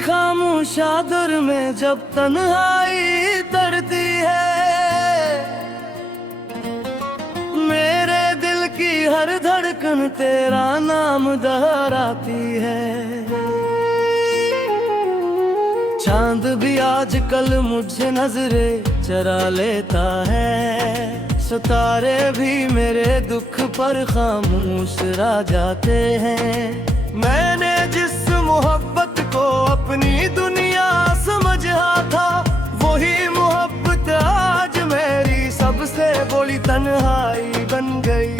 खामोश चादर में जब तन्हाई तरती है, मेरे दिल की हर धड़कन तेरा नाम दोहराती है। चांद भी आजकल मुझसे नजरे चरा लेता है, सितारे भी मेरे दुख पर खामोश रह जाते हैं। मैंने जिस मोहब्बत को अपनी दुनिया समझा था, वही मोहब्बत आज मेरी सबसे बड़ी तन्हाई बन गई।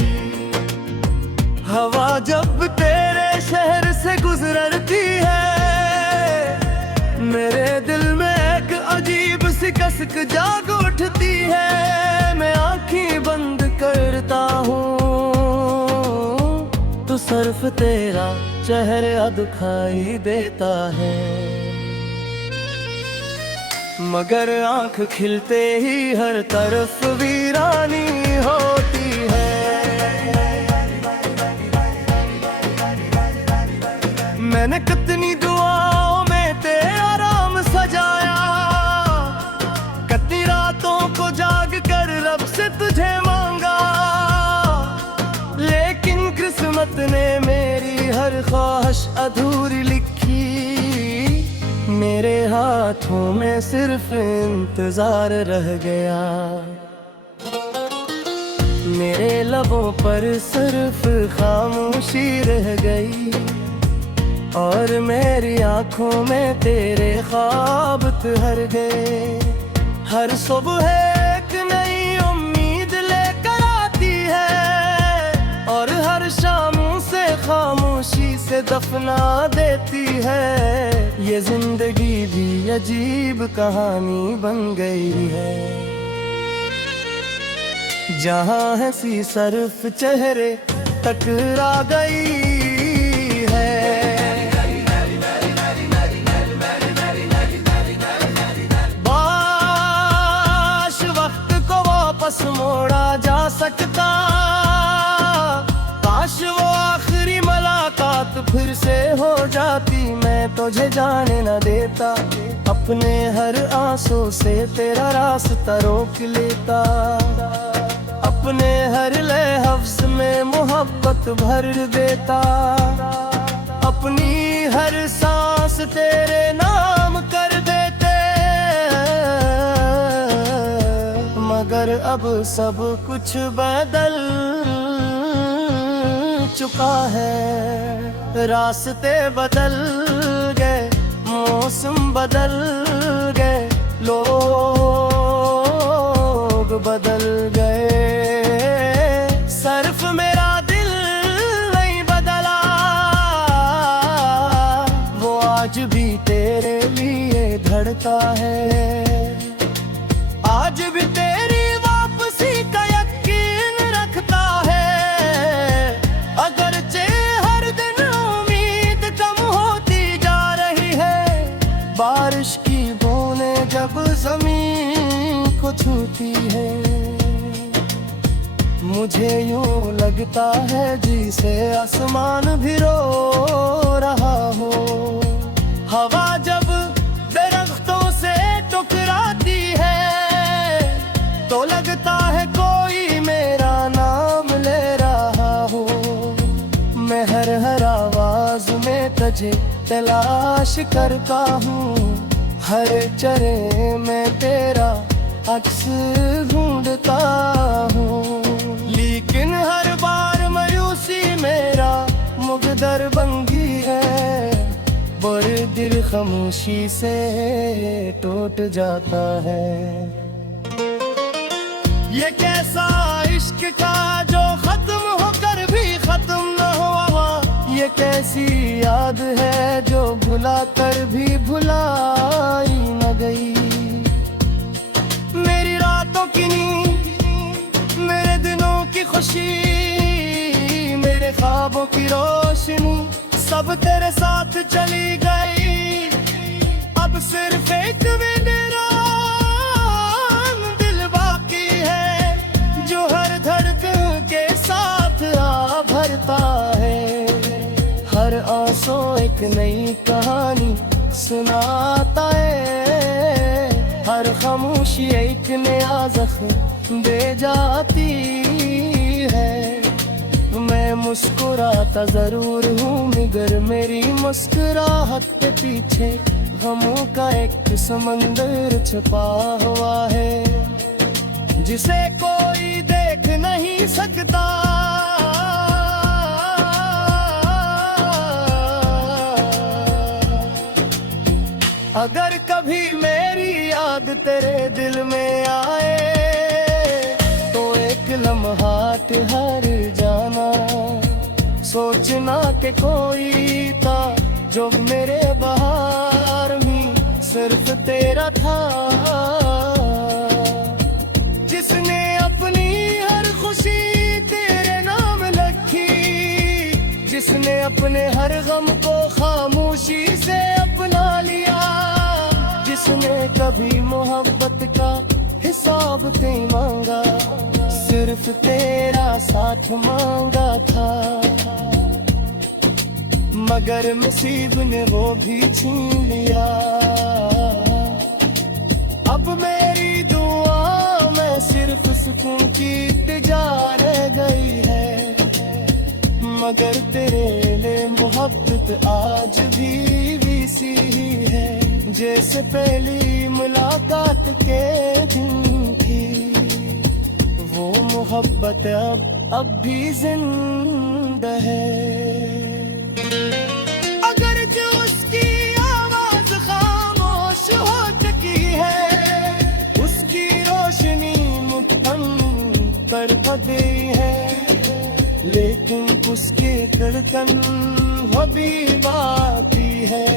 हवा जब तेरे शहर से गुजरती है, मेरे दिल में एक अजीब सी कसक जाग उठती है। मैं आँखें बंद करता हूँ तो सिर्फ तेरा चेहरा दिखाई देता है, मगर आँख खिलते ही हर तरफ वीरानी होती है। मैंने कितनी दुआओं में तेरा नाम सजाया, कितनी रातों को जाग कर रब से तुझे मांगा, लेकिन किस्मत ने मेरी हर ख्वाहिश अधूरी लिखी। मेरे हाथों में सिर्फ इंतजार रह गया, मेरे लबों पर सिर्फ खामोशी रह गई, और मेरी आंखों में तेरे ख्वाब ठहर गए। हर सुबह एक नई उम्मीद लेकर आती है, और हर शाम से खामोशी से दफना देती है। ये जिंदगी भी अजीब कहानी बन गई है, जहाँ हंसी सिर्फ चेहरे टकरा गई है। बाश वक्त को वापस मोड़ा जा सकता, काश वो आखिरी मुलाकात फिर से हो जाती। मैं तुझे जाने न देता, अपने हर आंसू से तेरा रास्ता रोक लेता, अपने हर लफ्ज़ में मोहब्बत भर देता, अपनी हर सांस तेरे नाम कर देते। मगर अब सब कुछ बदल चुका है, रास्ते बदल गए, मौसम बदल गए, लोग बदल गए, सिर्फ मेरा दिल नहीं बदला। वो आज भी तेरे लिए धड़का है, आज भी तेरी वापसी का यकीन रखता है। अगरचे हर दिन उम्मीद कम होती जा रही है, बारिश की बूंदें जब जमीन को छूती है, मुझे यूं लगता है जिसे आसमान भी रो रहा हो। हवा जब दरख्तों से टकराती है, तो लगता है कोई मेरा नाम ले रहा हो। मैं हर आवाज में तुझे तलाश करता हूँ, हर चरे में तेरा अक्स ढूंढता हूँ, लेकिन हर बार मायूसी मेरा मुकद्दर बंगी है, और दिल खामोशी से टूट जाता है। ये कैसा इश्क का जो खत्म होकर भी खत्म न हुआ, ये कैसी याद है जो भुला कर भी भुलाई न गई। मेरी रातों की नींद, मेरे दिनों की खुशी, मेरे ख्वाबों की रोशनी, सब तेरे साथ चली गई। अब सिर्फ एक दिल बाकी है, जो हर धड़कन के साथ आ भरता है। हर आंसू एक नई कहानी सुनाता है, हर खामोशी एक नया जख्म दे जाती है। मैं मुस्कुराता जरूर हूँ मगर मेरी मुस्कुराहट के पीछे गमों का एक समंदर छुपा हुआ है, जिसे कोई देख नहीं सकता। अगर कभी मेरी याद तेरे दिल में आए तो एक लम्हा ठहर जाना, सोचना कि कोई था जो मेरे बाहर भी सिर्फ तेरा था, जिसने अपनी हर खुशी तेरे नाम रखी, जिसने अपने हर गम को खामोशी से अपना लिया, जिसने कभी मोहब्बत का हिसाब नहीं मांगा, सिर्फ तेरा साथ मांगा था। मगर नसीब ने वो भी छीन लिया। अब मेरी दुआ में सिर्फ सुकून की इल्तिजा रह गई है, मगर तेरे लिए मोहब्बत आज भी सी ही है, जैसे पहली मुलाकात के दिन थी। वो मोहब्बत अब भी जिंदा है। अगर जो उसकी आवाज खामोश हो चुकी है, उसकी रोशनी मुट्ठन पर गई है, लेकिन उसके धड़कन अभी बाकी है।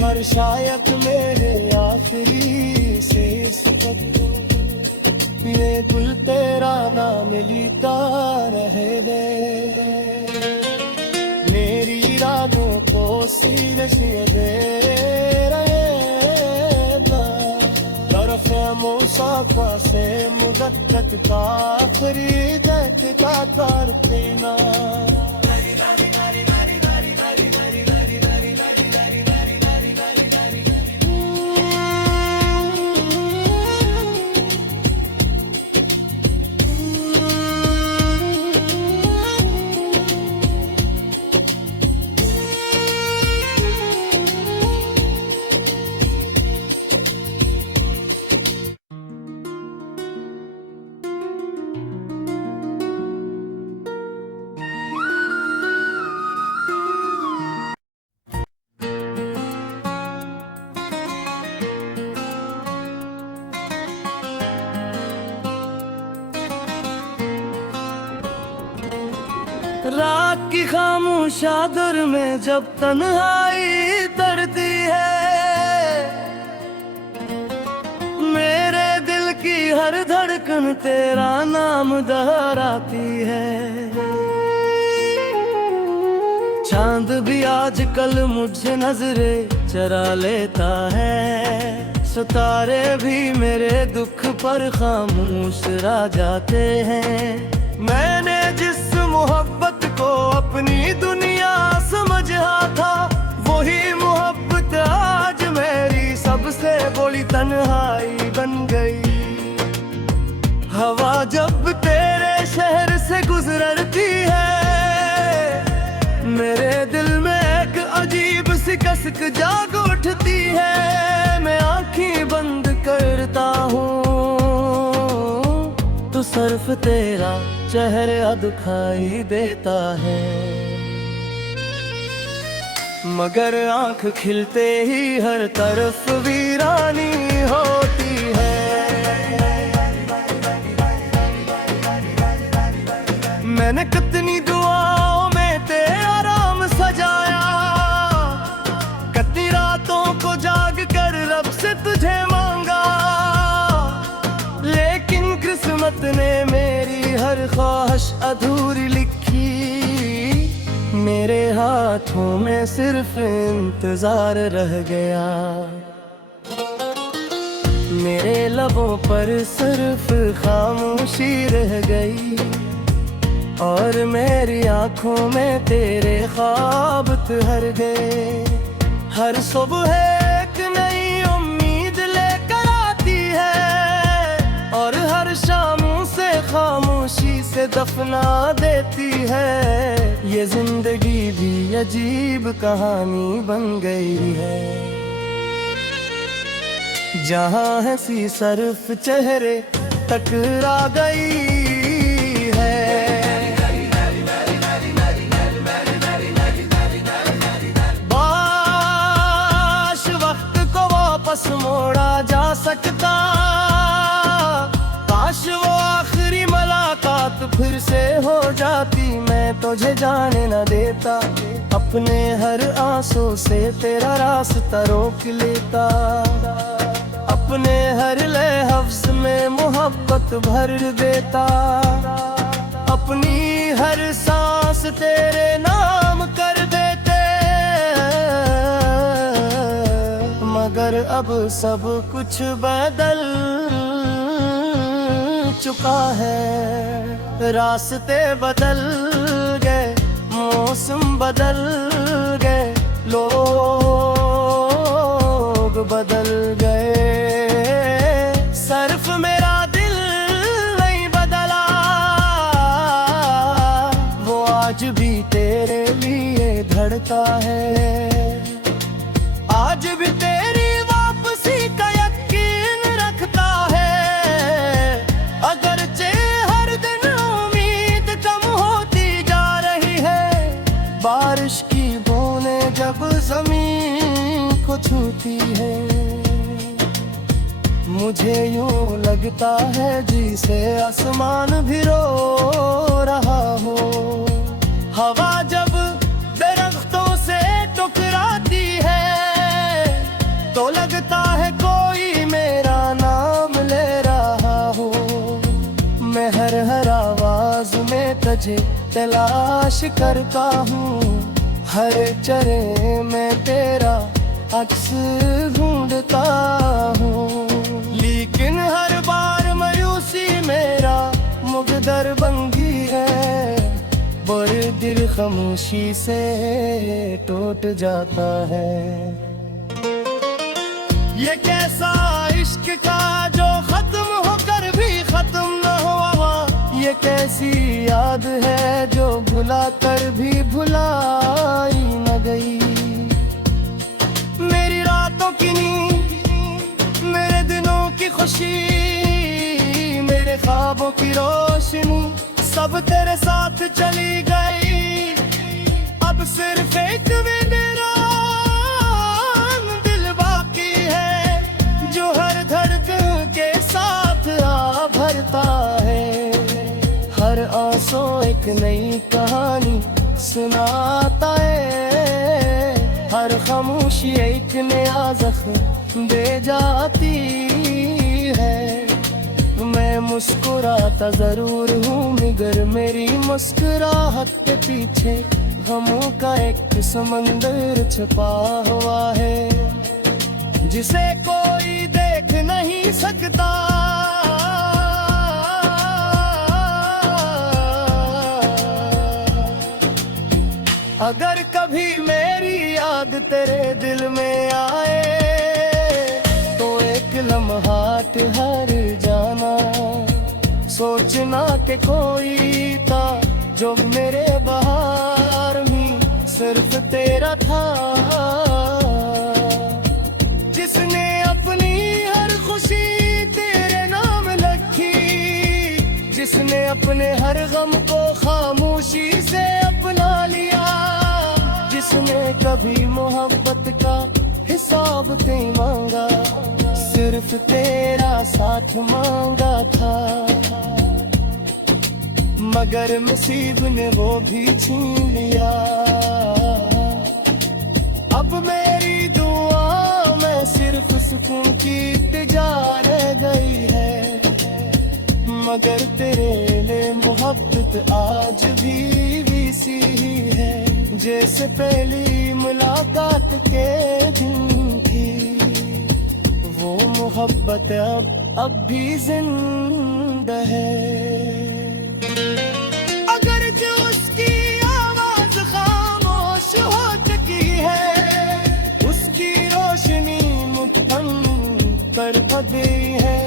मर शायद मेरे आखिरी से ये दिल तेरा नाम लिखता रहे दे, मेरी रातों को सीरस दे रहेगा। तरफ मुसाफा से मुद्दत का आखिरी का तार पीना। रात की खामोश चादर में जब तन्हाई तरती है, मेरे दिल की हर धड़कन तेरा नाम दोहराती है। चांद भी आजकल मुझसे नजरे चरा लेता है, सितारे भी मेरे दुख पर खामोश रह जाते हैं। मैंने जिस मोहब्बत को अपनी दुनिया समझा था, वही मोहब्बत आज मेरी सबसे बड़ी तन्हाई बन गई। हवा जब तेरे शहर से गुजरती है, मेरे दिल में एक अजीब सी कसक जाग उठती है। मैं आँखें बंद करता हूँ तो सिर्फ तेरा चेहरा दिखाई देता है, मगर आँख खिलते ही हर तरफ वीरानी होती है। मैंने कितनी दुआओं में तेरा नाम सजाया, कितनी रातों को जाग कर रब से तुझे मांगा, लेकिन किस्मत ने मेरी हर ख्वाहिश अधूरी लिखी। मेरे हाथों में सिर्फ इंतजार रह गया, मेरे लबों पर सिर्फ खामोशी रह गई, और मेरी आंखों में तेरे ख्वाब ठहर गए। हर सुबह एक से दफना देती है। ये जिंदगी भी अजीब कहानी बन गई है। जहाँ हंसी सिर्फ चेहरे टकरा गई है। बाश वक्त को वापस मोड़ा जा सकता, काश वो आखिरी मुलाकात फिर से हो जाती। मैं तुझे जाने न देता, अपने हर आंसू से तेरा रास्ता रोक लेता। अपने हर लफ्ज़ में मोहब्बत भर देता। अपनी हर सांस तेरे नाम कर देते। मगर अब सब कुछ बदल चुका है। रास्ते बदल गए, मौसम बदल गए, लोग बदल गए। सिर्फ मेरा दिल नहीं बदला, वो आज भी तेरे लिए धड़का है। आज भी तेरी वापसी का यकीन रखता है। अगरचे हर दिन उम्मीद कम होती जा रही है। बारिश की बूंदें जब जमीन को छूती है, मुझे यूं लगता है जिसे आसमान भी रो रहा हो। हवा जब दरख्तों से टकराती है, तो लगता है कोई मेरा नाम ले रहा हो। मैं हर आवाज में तुझे तलाश करता हूँ। हर चरे में तेरा अक्स ढूंढता हूँ। लेकिन हर बार मायूसी मेरा मुकद्दर बंगी है। और दिल खामोशी से टूट जाता है। ये कैसा इश्क का जो खत्म होकर भी खत्म न हुआ। ये कैसी याद है जो भुला कर भी भुलाई न गई। मेरी रातों की नींद, मेरे दिनों की खुशी, मेरे ख्वाबों की रोशनी सब तेरे साथ चली गई। अब सिर्फ एक मेरा दिल बाकी है, जो हर धड़कन के साथ आ भरता है। हर आंसू एक नई कहानी सुनाता है। हर खामोशी एक नया जख्म दे जाती है। मैं मुस्कुराता जरूर हूँ, मगर मेरी मुस्कुराहट के पीछे गमों का एक समंदर छुपा हुआ है, जिसे कोई देख नहीं सकता। अगर कभी मेरी याद तेरे दिल में आए, तो एक लम्हा ठहर जाना। सोचना कि कोई था जो मेरे बाहर भी सिर्फ तेरा था। जिसने अपनी हर खुशी तेरे नाम लिखी, जिसने अपने हर गम को खामोशी से अपना लिया। जिसने कभी मोहब्बत का हिसाब नहीं मांगा, सिर्फ तेरा साथ मांगा था। मगर नसीब ने वो भी छीन लिया। अब मेरी दुआ में सिर्फ सुकून की इल्तिजा रह गई है। मगर तेरे लिए मोहब्बत आज भी सी ही है, जैसे पहली मुलाकात के दिन थी। वो मोहब्बत अब भी जिंदा है। अगर जो उसकी आवाज खामोश हो चुकी है, उसकी रोशनी मुट्ठम पर फटी है,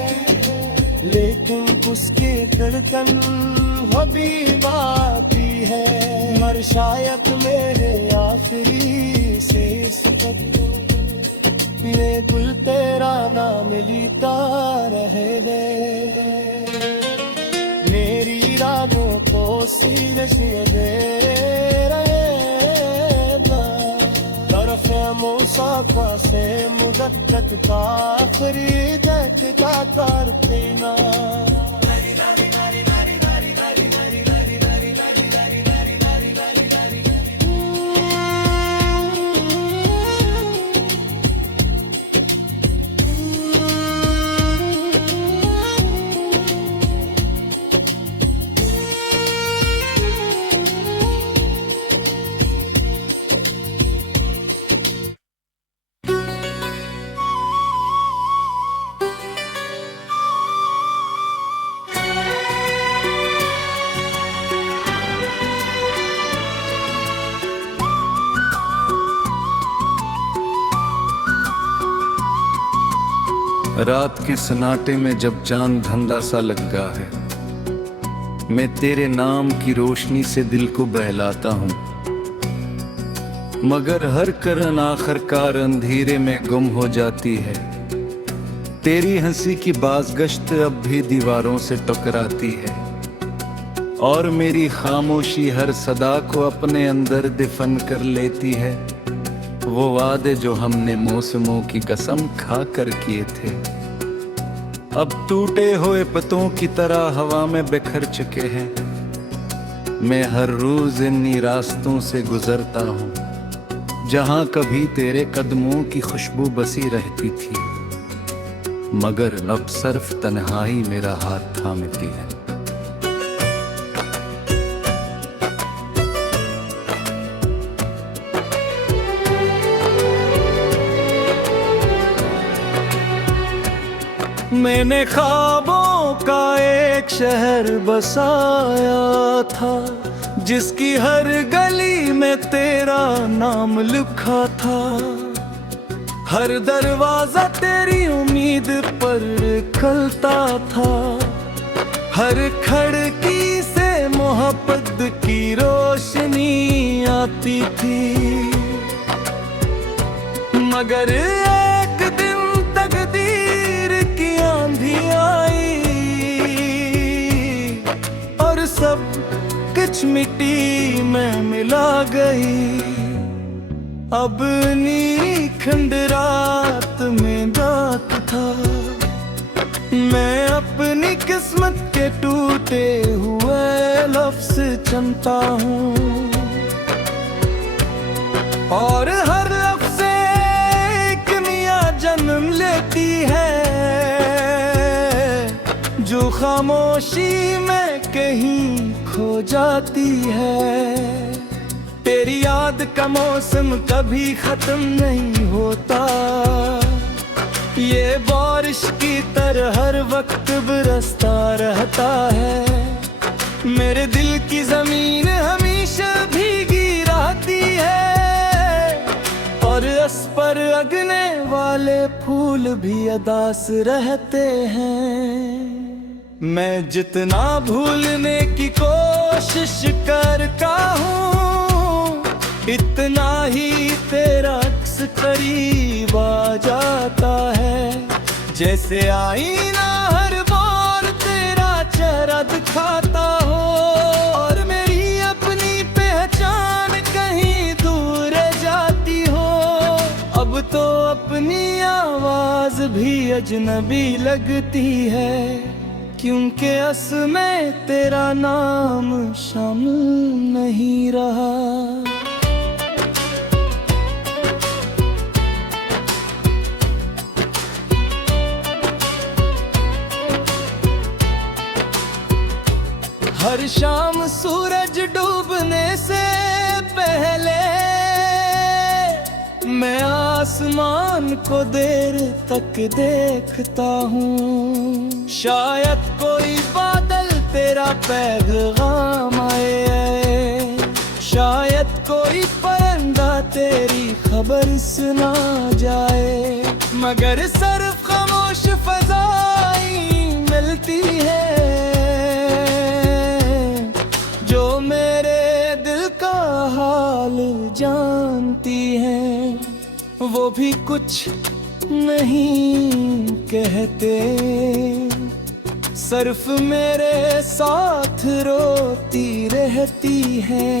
लेकिन उसकी धड़कन वो भी बाती है, मर शायद मेरे आखिरी से ये गुल तेरा नाम लिखता रहे दे, मेरी रागों को सीधे सीधे रहे तरफ मूसा से मुदक्कत का आखिरी देखता तरफीना। रात के सन्नाटे में जब चांद धंधा सा लगा है, मैं तेरे नाम की रोशनी से दिल को बहलाता हूँ, मगर हर करन आखिरकार अंधेरे में गुम हो जाती है। तेरी हंसी की बाज़गश्त अब भी दीवारों से टकराती है, और मेरी खामोशी हर सदा को अपने अंदर दफन कर लेती है। वो वादे जो हमने मौसमों की कसम खा कर किए थे, अब टूटे हुए पत्तों की तरह हवा में बिखर चुके हैं। मैं हर रोज इन्हीं रास्तों से गुजरता हूँ जहाँ कभी तेरे कदमों की खुशबू बसी रहती थी, मगर अब सिर्फ तन्हाई मेरा हाथ थामती है। मैंने ख्वाबों का एक शहर बसाया था, जिसकी हर गली में तेरा नाम लिखा था। हर दरवाजा तेरी उम्मीद पर खुलता था, हर खिड़की से मोहब्बत की रोशनी आती थी। मगर एक दिन तकदीर की आंधी आई और सब कुछ मिट्टी में मिला गई। अब नीली खंडरात में रात था, मैं अपनी किस्मत के टूटे हुए लफ्ज़ चुनता हूँ, और हर लफ्ज़ एक नया जन्म लेती है, जो खामोशी में कहीं खो जाती है। तेरी याद का मौसम कभी खत्म नहीं होता, ये बारिश की तरह हर वक्त बरसता रहता है। मेरे दिल की जमीन हमेशा भीगी रहती है, और उस पर लगने वाले फूल भी अदास रहते हैं। मैं जितना भूलने की कोशिश करता हूँ, इतना ही तेरा अक्स करीब आ जाता है। जैसे आईना हर बार तेरा चेहरा दिखाता हो, और मेरी अपनी पहचान कहीं दूर जाती हो। अब तो अपनी आवाज भी अजनबी लगती है, क्योंकि उसमें तेरा नाम शामिल नहीं रहा। हर शाम सूरज डूबने से पहले मैं आसमान को देर तक देखता हूँ। शायद कोई बादल तेरा पैगाम आए, शायद कोई परिंदा तेरी खबर सुना जाए, मगर सिर्फ खामोश फज़ाई मिलती है। वो भी कुछ नहीं कहते, सिर्फ मेरे साथ रोती रहती है।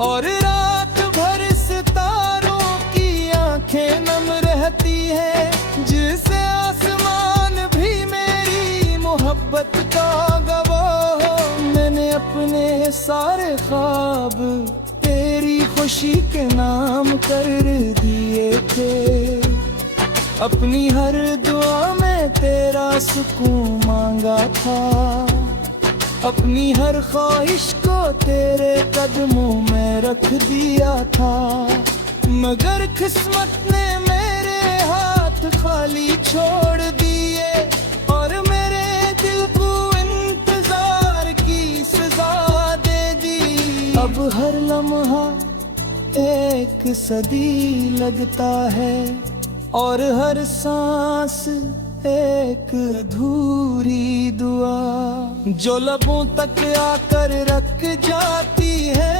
और रात भर सितारों की आंखें नम रहती है, जिसे आसमान भी मेरी मोहब्बत का गवाह हो। मैंने अपने सारे ख्वाब तेरी खुशी के नाम कर दिए थे, अपनी हर दुआ में तेरा सुकून मांगा था, अपनी हर ख्वाहिश को तेरे कदमों में रख दिया था। मगर किस्मत ने मेरे हाथ खाली छोड़ दिए, और मेरे दिल को इंतजार की सजा दे दी। अब हर लम्हा एक सदी लगता है, और हर सांस एक अधूरी दुआ, जो लबों तक आकर रख जाती है,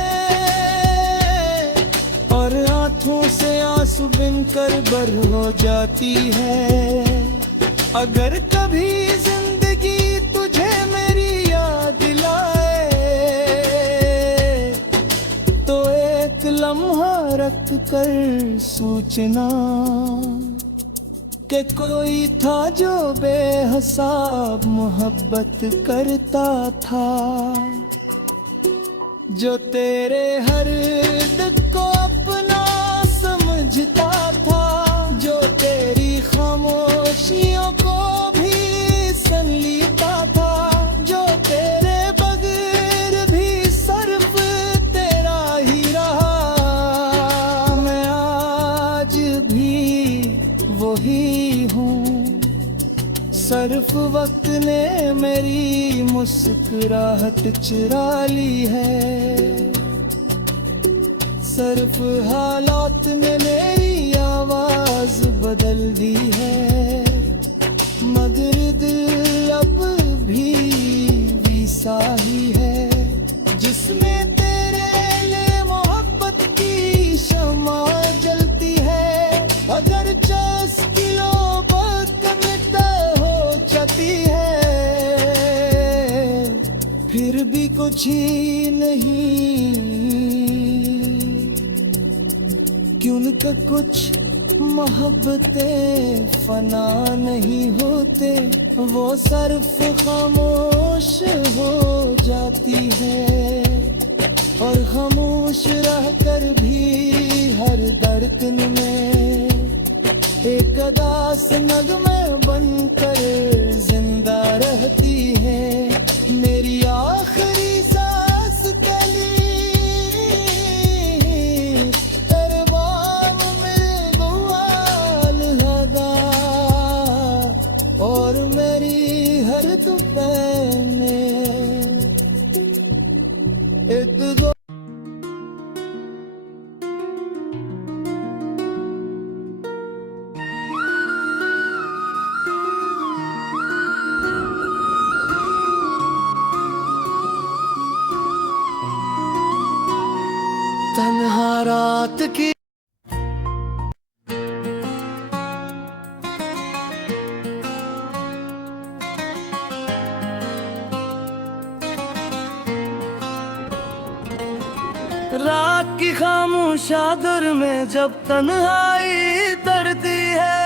और आंखों से आंसू बिनकर बर हो जाती है। अगर कभी जिंदगी तुझे मेरी याद दिलाए, तो एक लम्हा रख कर सोचना कि कोई था जो बेहिसाब मोहब्बत करता था, जो तेरे हर दुख को अपना समझता था, जो तेरी खामोशियों को भी सुन लेता था, जो तेरे बगैर भी सिर्फ तेरा ही रहा। मैं आज भी वही हूँ, सिर्फ वक्त ने मेरी मुस्कुराहट चुरा ली है, सिर्फ हालात ने मेरी आवाज बदल दी है। मगर दिल अब भी सा ही है, जिसमें तेरे लिए मोहब्बत की शमा जलती है। अगर 10 किलो मिट हो जाती है, फिर भी कुछ ही नहीं, क्योंकि कुछ मोहब्बतें फना नहीं होते, वो सिर्फ खामोश हो जाती है। और खामोश रहकर भी हर धड़कन में एक अदास नगमे बनकर जिंदा रहती है। मेरी आखिरी सांस तली तेरे बाब में गुआल हदा, और मेरी हर दुपहर में एक तन्हा रात की रात की खामोश चादर में जब तन्हाई दर्दी है,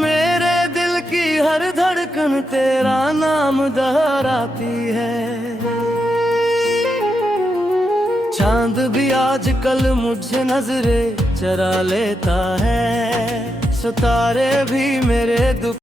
मेरे दिल की हर धड़कन तेरा नाम दोहराती है। चांद भी आजकल मुझसे नजरे चरा लेता है, सितारे भी मेरे दुख